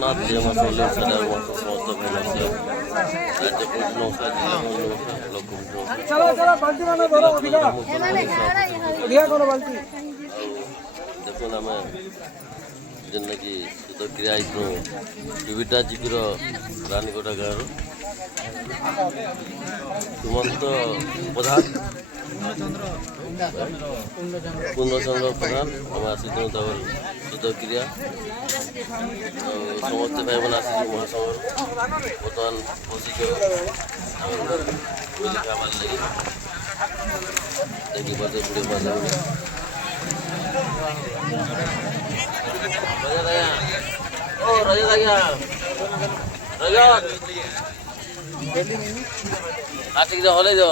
नाथ जय मां सोले सदा मस्त समस्त भेलसे राज्य को नौसा जिला को लोक चलो चलो बाल्टी माने धरो अधिका अधिका करो बाल्टी देखो ना मैं जिंदगी तो क्रिया इतनो विविधता जिगर रानीकोटा गाँव सुमंत प्रधान पूर्णचंद्र प्रधान आम आसी शुद्ध क्रिया समस्त भाई मैंने आसी महासंघ बर्तमान बसिक खावार लगे देखी पाते बुढ़े पाते रजत आज्ञा रजत आटिक हल दो